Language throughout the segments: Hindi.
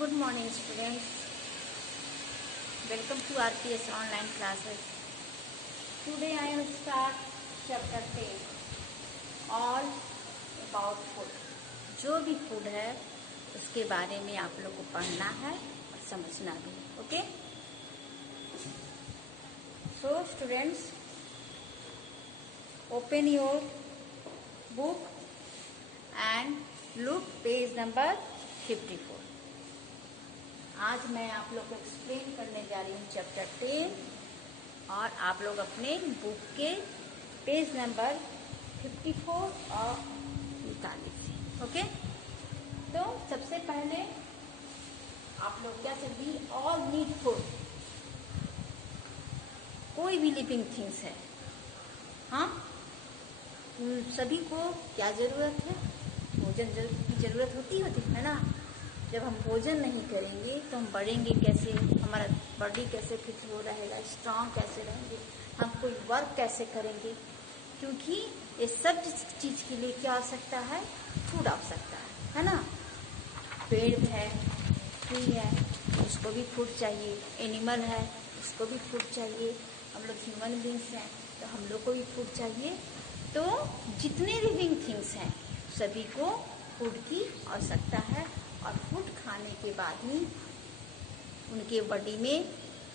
Good morning, students. Welcome to RPS online classes. Today I will start chapter 10, all about food. जो भी फूड है उसके बारे में आप लोग को पढ़ना है और समझना भी. Okay? So students, open your book and look page number 54. आज मैं आप लोग को एक्सप्लेन करने जा रही हूँ चैप्टर 10 और आप लोग अपने बुक के पेज नंबर 54 और 45. ओके? तो सबसे पहले आप लोग क्या से वी ऑल नीड फूड. कोई भी लिविंग थिंग्स है, हाँ, सभी को क्या जरूरत है? भोजन की जरूरत होती है ना. जब हम भोजन नहीं करेंगे तो हम बढ़ेंगे कैसे, हमारा बॉडी कैसे फिट हो रहेगा, स्ट्रांग कैसे रहेंगे, हम कोई वर्क कैसे करेंगे. क्योंकि ये सब चीज़ के लिए क्या आवश्यकता है? फूड आवश्यकता है ना. पेड़ है, ट्री है, उसको भी फूड चाहिए. एनिमल है, उसको भी फूड चाहिए. हम लोग ह्यूमन बींग्स हैं तो हम लोग को भी फूड चाहिए. तो जितने लिविंग थिंग्स हैं सभी को फूड की आवश्यकता है और फूड खाने के बाद ही उनके बॉडी में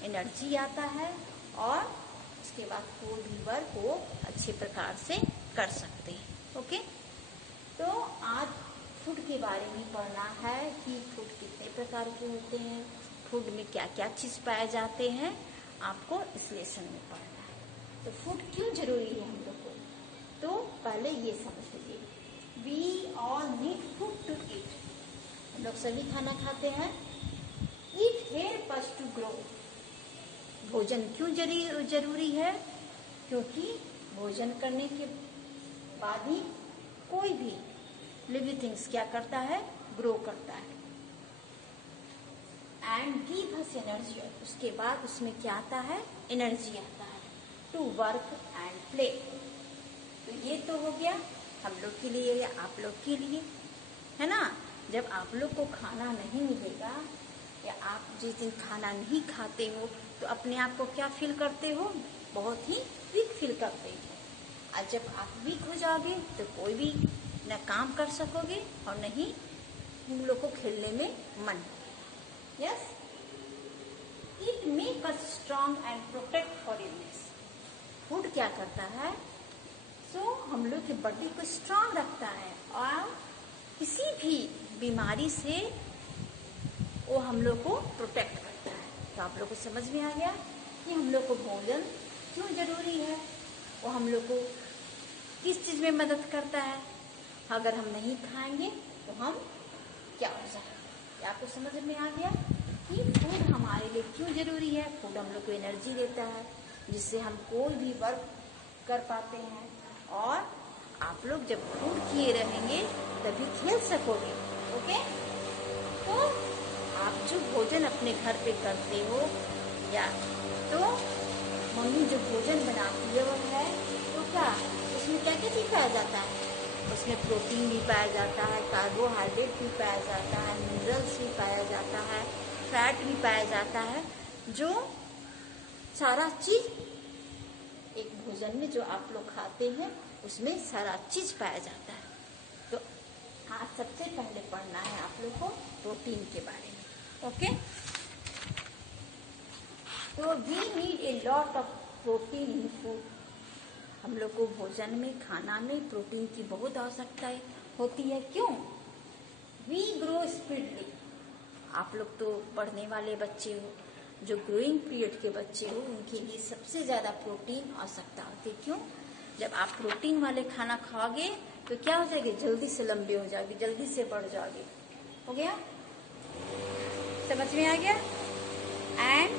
एनर्जी आता है और उसके बाद कोई भी वर्क वो अच्छे प्रकार से कर सकते हैं. ओके? तो आज फूड के बारे में पढ़ना है कि फूड कितने प्रकार के होते हैं, फूड में क्या क्या चीज़ पाए जाते हैं, आपको इस लेसन में पढ़ना है. तो फूड क्यों जरूरी है हम लोग को? तो पहले ये समझ लीजिए, we all need food to eat. हम लोग सभी खाना खाते हैं. Eat help us to grow. भोजन क्यों जरूरी है? क्योंकि भोजन करने के बाद ही कोई भी लिविंग थिंग्स क्या करता है? ग्रो करता है. And give us energy. उसके बाद उसमें क्या आता है? एनर्जी आता है टू वर्क एंड प्ले. तो ये तो हो गया हम लोग के लिए या आप लोग के लिए, है ना. जब आप लोग को खाना नहीं मिलेगा या आप जिस दिन खाना नहीं खाते हो तो अपने आप को क्या फील करते हो? बहुत ही वीक फील करते हो. और जब आप वीक हो जाओगे तो कोई भी न काम कर सकोगे और न ही तुम लोग को खेलने में मन. Yes, it make us strong and protect for illness. Food क्या करता है? सो हम लोग की बॉडी को स्ट्रांग रखता है और किसी भी बीमारी से वो हम लोग को प्रोटेक्ट करता है. तो आप लोग को समझ में आ गया कि हम लोग को भोजन क्यों जरूरी है, वो हम लोग को किस चीज़ में मदद करता है. अगर हम नहीं खाएंगे तो हम क्या हो जाएंगे. आपको समझ में आ गया कि फूड हमारे लिए क्यों जरूरी है. फूड हम लोग को एनर्जी देता है जिससे हम कोई भी वर्क कर पाते हैं. और आप लोग जब फूड किए रहेंगे तभी खेल सकोगे. ओके? तो आप जो भोजन अपने घर पे करते हो या तो मम्मी जो भोजन बनाती है वो है तो क्या उसमें क्या क्या चीज़ पाया जाता है? उसमें प्रोटीन भी पाया जाता है, कार्बोहाइड्रेट भी पाया जाता है, मिनरल्स भी पाया जाता है, फैट भी पाया जाता है. जो सारा चीज़ एक भोजन में जो आप लोग खाते हैं उसमें सारा चीज पाया जाता है. तो आज सबसे पहले पढ़ना है आप लोग को प्रोटीन के बारे में. ओके? तो we need a lot of protein in food. हम लोग को भोजन में, खाना में प्रोटीन की बहुत आवश्यकता होती है. क्यों? We grow speedly. आप लोग तो पढ़ने वाले बच्चे हो, जो ग्रोइंग पीरियड के बच्चे हो, उनके लिए सबसे ज्यादा प्रोटीन आवश्यकता होती है. क्यों? जब आप प्रोटीन वाले खाना खाओगे तो क्या हो जाएगी? जल्दी से लंबे हो जाओगे, जल्दी से बढ़ जाओगे. हो गया? समझ में आ गया? And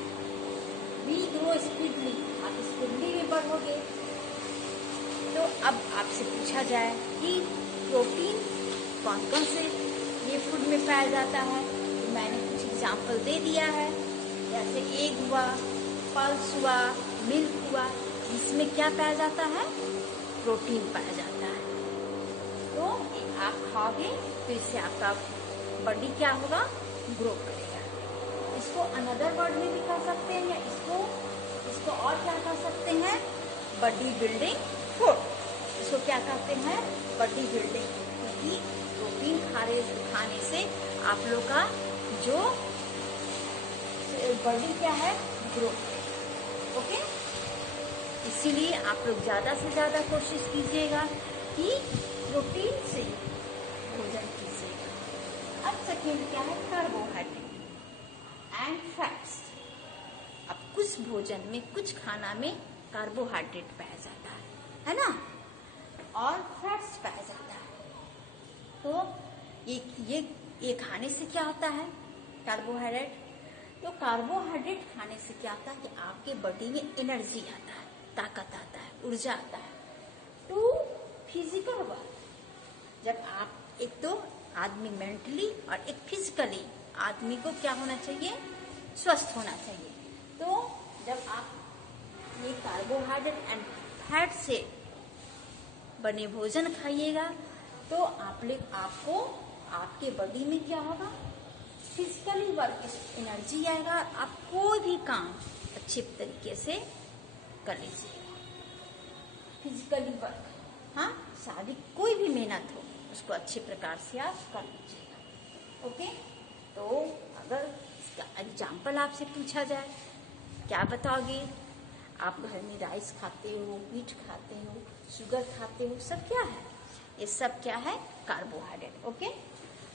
we grow speedly. आप स्पीडली में बढ़ोगे. तो अब आपसे पूछा जाए कि प्रोटीन कौन कौन से ये फूड में पाया जाता है, तो मैंने कुछ एग्जाम्पल दे दिया है. जैसे एग हुआ, पल्स हुआ, मिल्क हुआ, जिसमें क्या पाया जाता है? प्रोटीन पाया जाता है. तो आप खाओगे तो इससे आपका बॉडी क्या होगा? ग्रो करेगा। इसको अनदर वर्ड में भी कह सकते हैं, या इसको और क्या कह सकते हैं, बॉडी बिल्डिंग फूड। इसको क्या कहते हैं, बॉडी बिल्डिंग, क्योंकि प्रोटीन खाने से आप लोग का जो बॉडी क्या है, ग्रो करेगा। ओके, इसीलिए आप लोग ज़्यादा से ज़्यादा कोशिश कीजिएगा कि प्रोटीन से भोजन कीजिएगा। अब सेकेंड क्या है, कार्बोहाइड्रेट एंड फैट्स। अब कुछ भोजन में, कुछ खाना में कार्बोहाइड्रेट पाया जाता है ना, और फैट्स पाया जाता है। तो ये खाने से क्या होता है, कार्बोहाइड्रेट। तो कार्बोहाइड्रेट खाने से क्या होता है कि आपके बॉडी में एनर्जी आता है, ताकत आता है, ऊर्जा आता है। टू फिजिकल वर्क, जब आप एक तो आदमी मेंटली और एक फिजिकली आदमी को क्या होना चाहिए, स्वस्थ होना चाहिए। तो जब आप ये कार्बोहाइड्रेट एंड फैट से बने भोजन खाइएगा तो आपको आपके बॉडी में क्या होगा, फिजिकली वर्क एनर्जी आएगा, आप कोई भी काम अच्छे तरीके से कर लीजिएगा। फिजिकली वर्क, हाँ, शारीरिक कोई भी मेहनत हो उसको अच्छे प्रकार से आप कर लीजिएगा। ओके, तो अगर इसका एग्जाम्पल आपसे पूछा जाए, क्या बताओगे? आप घर में राइस खाते हो, व्हीट खाते हो, शुगर खाते हो, सब क्या है, ये सब क्या है, कार्बोहाइड्रेट। ओके,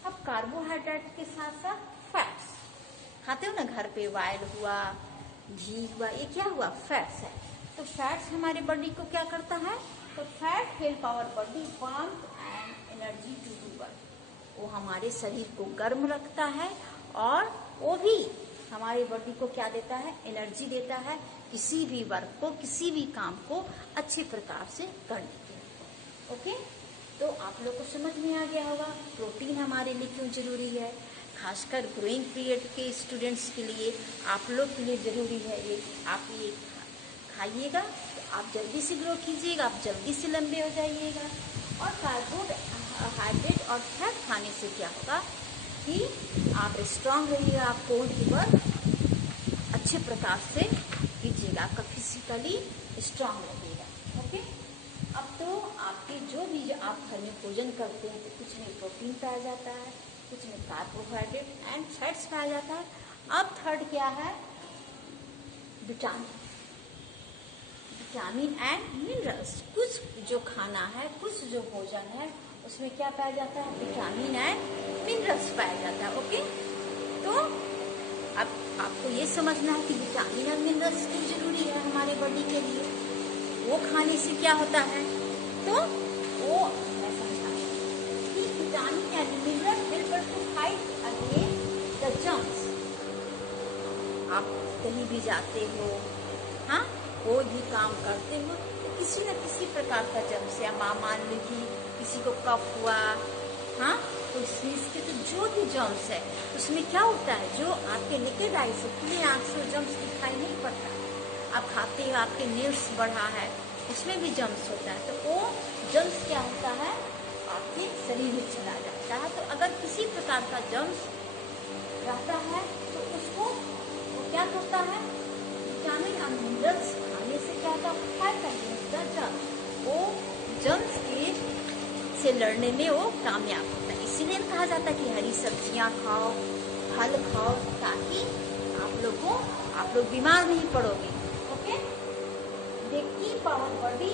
अब कार्बोहाइड्रेट के साथ साथ फैट्स खाते हो ना घर पे, ऑयल हुआ, घी हुआ, ये क्या हुआ, फैट्स है। तो फैट्स हमारे बॉडी को क्या करता है, तो fat help our body warmth and energy to do work. वो हमारे शरीर को गर्म रखता है और वो भी हमारे बॉडी को क्या देता है, एनर्जी देता है किसी भी वर्क को, किसी भी काम को अच्छे प्रकार से करने के लिए। ओके, तो आप लोग को समझ में आ गया होगा प्रोटीन हमारे लिए क्यों जरूरी है, खासकर ग्रोइंग पीरियड के स्टूडेंट्स के लिए, आप लोग के लिए जरूरी है ये। आप ये खाइएगा तो आप जल्दी से ग्रो कीजिएगा, आप जल्दी से लंबे हो जाइएगा। और कार्बोहाइड्रेट और फैट खाने से क्या होगा कि आप स्ट्रांग रहिएगा, आप कोई भी वर्क अच्छे प्रकार से कीजिएगा, आपका फिजिकली स्ट्रांग रहिएगा। ओके, अब तो आपके जो भी आप घर में भोजन करते हैं तो कुछ में प्रोटीन पाया जाता है, कुछ में कार्बोहाइड्रेट एंड फैट्स पाया जाता है। अब थर्ड क्या है, विटामिन एंड मिनरल्स। कुछ जो खाना है, कुछ जो भोजन है उसमें क्या पाया जाता है, विटामिन एंड मिनरल्स पाया जाता है। ओके, तो अब आपको ये समझना है कि विटामिन और मिनरल्स क्यों जरूरी है हमारे बॉडी के लिए। वो खाने से क्या होता है, तो वो मैं समझाऊंगी कि vitamin and mineral help to fight against the germs. आप कहीं भी जाते हो, हाँ, कोई भी काम करते हो तो किसी न किसी प्रकार का जर्म्स, या मान लीजिए किसी को कफ हुआ, हाँ, तो इसके तो जो भी जर्म्स है उसमें क्या होता है, जो आपके नेकेड आई से, खुली आंख से जर्म्स दिखाई नहीं पड़ता। आप खाते हो, आपके नेल्स बढ़ा है, उसमें भी जर्म्स होता है, तो वो जर्म्स क्या होता है, आपके शरीर में चला जाता है। तो अगर किसी प्रकार का जर्म्स रहता है तो उसको वो क्या करता है, विटामिन और मिनरल्स खाने से क्या होता है, फाइट अगेंस्ट द जर्म्स, वो जर्म्स के से लड़ने में वो कामयाब होता है। इसीलिए कहा जाता है कि हरी सब्जियां खाओ, फल खाओ, ताकि आप लोग बीमार नहीं पड़ोगे। Okay, they keep our body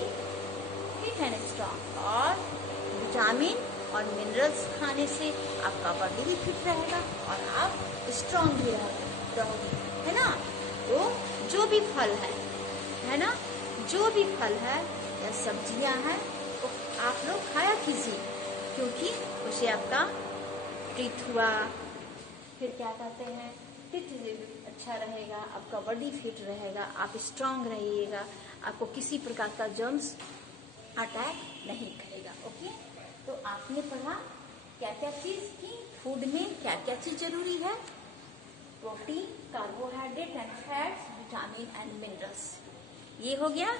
fit and strong. और विटामिन और मिनरल्स खाने से आपका बॉडी भी फिट रहेगा और आप स्ट्रांग भी रहोगे, है ना। तो जो भी फल है ना, जो भी फल है या सब्जियां हैं तो आप लोग खाया कीजिए, क्योंकि उसे आपका टीथ हुआ, फिर क्या कहते हैं, टीथ अच्छा रहेगा, आपका बॉडी फिट रहेगा, आप स्ट्रांग रहिएगा, आपको किसी प्रकार का जर्म्स अटैक नहीं करेगा। ओके, तो आपने पढ़ा क्या क्या चीज की, फूड में क्या क्या चीज जरूरी है, protein, carbohydrate and fats, vitamin and minerals, ये हो गया।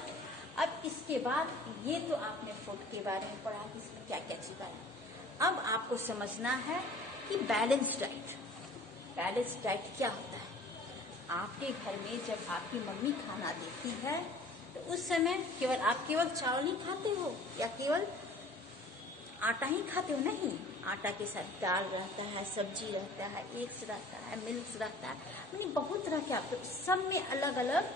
अब इसके बाद ये तो आपने फूड के बारे में पढ़ा कि इसमें क्या क्या चीज है। अब आपको समझना है कि बैलेंस डाइट, बैलेंस डाइट क्या होता है। आपके घर में जब आपकी मम्मी खाना देती है तो उस समय आप केवल चावल ही खाते हो या केवल आटा ही खाते हो? नहीं, आटा के साथ दाल रहता है, सब्जी रहता है, एग्स रहता है, मिल्क रहता है, यानी बहुत तरह के आपके सब में अलग अलग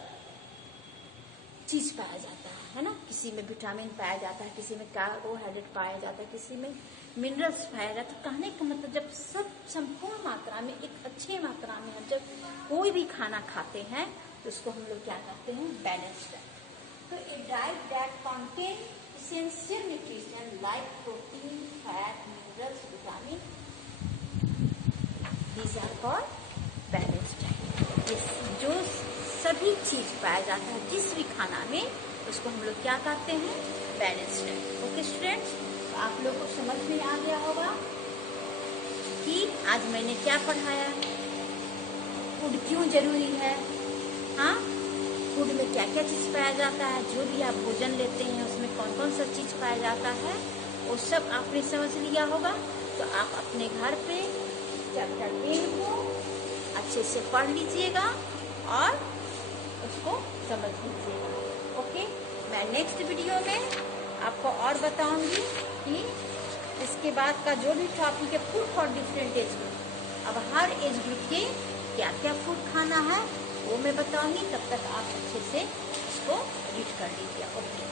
चीज पाया जाता है ना। किसी में विटामिन पाया जाता है, किसी में कार्बोहाइड्रेट पाया जाता है, किसी में मिनरल्स पाया जाता है। कहने का मतलब जब सब संपूर्ण मात्रा में, एक अच्छी मात्रा में हम जब कोई भी खाना खाते हैं तो उसको हम लोग क्या कहते हैं? Balanced diet. तो a diet that contain essential nutrition like protein, fat, minerals, vitamin, these are called balanced diet। जो सभी चीज पाया जाता है जिस भी खाना में, उसको हम लोग क्या कहते हैं? Balanced diet. ओके स्टूडेंट्स, तो आप लोग को समझ में आ गया होगा कि आज मैंने क्या पढ़ाया, फूड क्यों जरूरी है। हाँ, फूड में क्या क्या चीज पाया जाता है, जो भी आप भोजन लेते हैं उसमें कौन कौन सा चीज पाया जाता है, वो सब आपने समझ लिया होगा। तो आप अपने घर पे चैप्टर 3 को अच्छे से पढ़ लीजिएगा और उसको समझ लीजिएगा। ओके, मैं नेक्स्ट वीडियो में आपको और बताऊंगी कि इसके बाद का जो भी टॉपिक है food for different age group. अब हर एज ग्रुप के क्या क्या फूड खाना है वो मैं बताऊंगी। तब तक आप अच्छे से इसको रीड कर लीजिए। ओके।